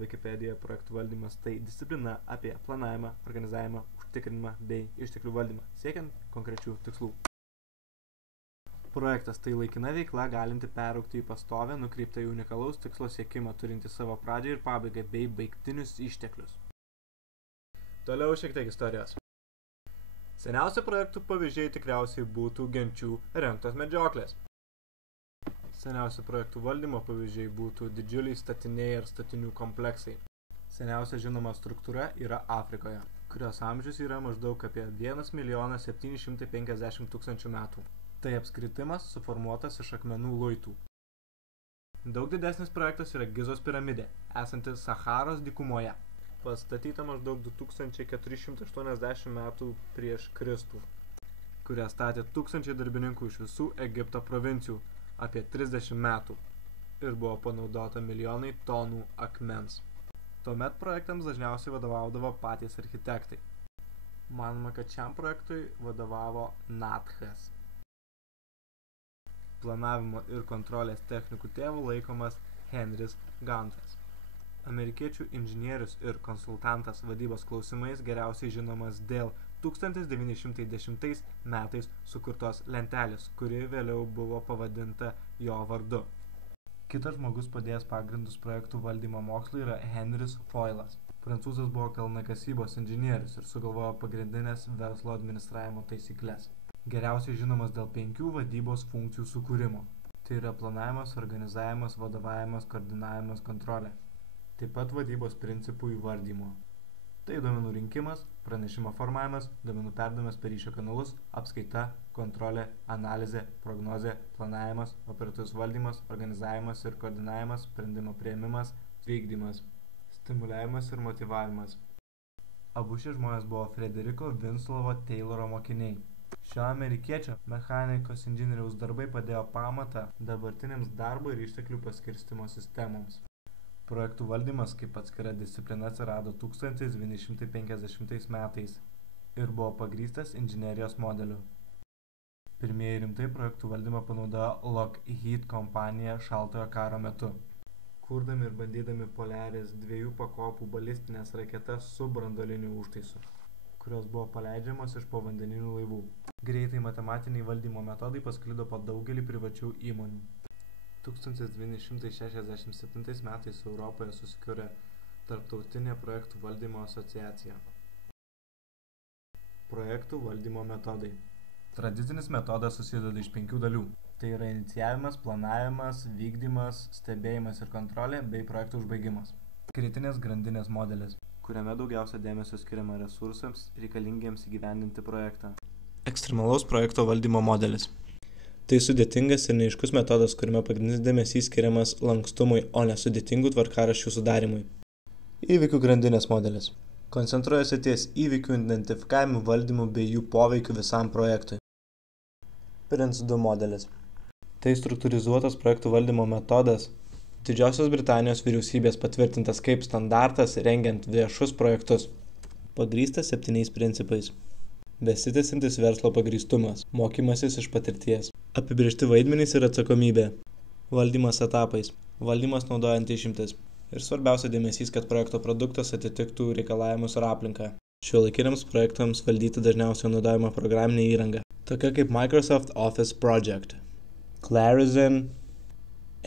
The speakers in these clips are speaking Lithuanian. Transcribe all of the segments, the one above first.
pagal Wikipediją projektų valdymas tai disciplina apie planavimą, organizavimą, užtikrinimą bei išteklių valdymą, siekiant konkrečių tikslų. Projektas tai laikina veikla galinti peraugti į pastovią, nukreiptą į unikalaus tikslo siekimą, turinti savo pradžią ir pabaigą bei baigtinius išteklius. Toliau šiek tiek istorijos. Seniausi projektų pavyzdžiai tikriausiai būtų genčių rengtos medžioklės. Seniausi projektų valdymo pavyzdžiai būtų didžiuliai statiniai ir statinių kompleksai. Seniausia žinoma struktūra yra Afrikoje, kurios amžius yra maždaug apie 1 750 000 metų. Tai apskritimas suformuotas iš akmenų luitų. Daug didesnis projektas yra Gizos piramidė, esanti Sacharos dykumoje, pastatyta maždaug 2480 metų prieš Kristų, kurią statė 1000 darbininkų iš visų Egipto provincijų apie 30 metų ir buvo panaudota milijonai tonų akmens. Tuomet projektams dažniausiai vadovaudavo patys architektai. Manoma, kad šiam projektui vadovavo Natchas. Planavimo ir kontrolės technikų tėvu laikomas Henris Gantas. Amerikiečių inžinierius ir konsultantas vadybos klausimais geriausiai žinomas dėl 1910 metais sukurtos lentelės, kuri vėliau buvo pavadinta jo vardu. Kitas žmogus padėjęs pagrindus projektų valdymo mokslui yra Henris Foilas. Prancūzas buvo kalnakasybos inžinierius ir sugalvojo pagrindinės verslo administravimo taisyklės. Geriausiai žinomas dėl 5 vadybos funkcijų sukūrimo. Tai yra planavimas, organizavimas, vadovavimas, koordinavimas, kontrolė. Taip pat vadybos principų įvardymo. Tai duomenų rinkimas, pranešimo formavimas, duomenų perdavimas per ryšio kanalus, apskaita, kontrolė, analizė, prognozė, planavimas, operatyvus valdymas, organizavimas ir koordinavimas, sprendimo priėmimas, vykdymas, stimuliavimas ir motyvavimas. Abu šie žmonės buvo Frederiko Winslovo Tayloro mokiniai. Šio amerikiečio mechanikos inžinieriaus darbai padėjo pamatą dabartinėms darbo ir išteklių paskirstymo sistemoms. Projektų valdymas kaip atskira disciplina atsirado 1950 metais ir buvo pagrįstas inžinerijos modeliu. Pirmieji rimtai projektų valdymą panaudojo Lockheed kompanija šaltojo karo metu, kurdami ir bandydami Polaris 2 pakopų balistinės raketas su branduoliniu užtaisu, kurios buvo paleidžiamos iš povandeninių laivų. Greitai matematiniai valdymo metodai pasklido po daugelį privačių įmonių. 1967 metais Europoje susikūrė Tarptautinė projektų valdymo asociacija. Projektų valdymo metodai. Tradicinis metodas susideda iš 5 dalių. Tai yra inicijavimas, planavimas, vykdymas, stebėjimas ir kontrolė bei projektų užbaigimas. Kritinės grandinės modelis, kuriame daugiausia dėmesio skiriama resursams reikalingiems įgyvendinti projektą. Ekstremalaus projekto valdymo modelis. Tai sudėtingas ir neaiškus metodas, kuriame pagrindinis dėmesys skiriamas lankstumui, o ne sudėtingų tvarkaraščių sudarimui. Įvykių grandinės modelis. Koncentruojasi ties įvykių identifikavimu, valdymu bei jų poveikiu visam projektui. Prince 2 modelis. Tai struktūrizuotas projektų valdymo metodas, Didžiosios Britanijos vyriausybės patvirtintas kaip standartas rengiant viešus projektus. Pagrįstas 7 principais. Besitęsiantis verslo pagrįstumas, mokymasis iš patirties, apibrėžti vaidmenys ir atsakomybė, valdymas etapais, valdymas naudojant išimtis ir svarbiausia dėmesys, kad projekto produktas atitiktų reikalavimus ir aplinką. Šiuolaikiniams projektams valdyti dažniausiai naudojama programinė įranga, tokia kaip Microsoft Office Project, Clarizen,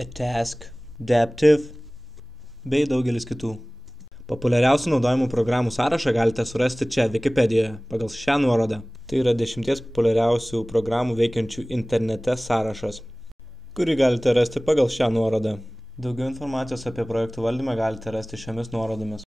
Atask, Adaptive bei daugelis kitų. Populiariausių naudojamų programų sąrašą galite surasti čia Wikipedijoje pagal šią nuorodą. Tai yra 10 populiariausių programų veikiančių internete sąrašas, kurį galite rasti pagal šią nuorodą. Daugiau informacijos apie projektų valdymą galite rasti šiomis nuorodomis.